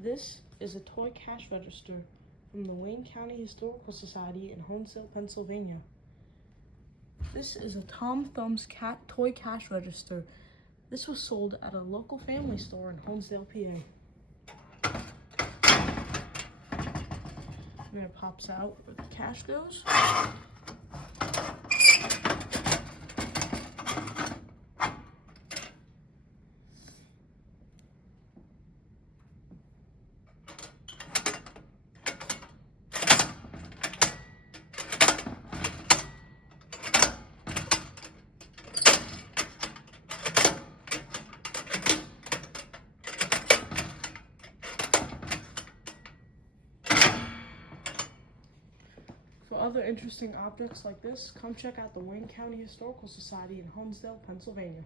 This is a toy cash register from the Wayne County Historical Society in Honesdale, Pennsylvania. This is a Tom Thumb's toy cash register. This was sold at a local family store in Honesdale, PA. And it pops out where the cash goes. For other interesting objects like this, come check out the Wayne County Historical Society in Honesdale, Pennsylvania.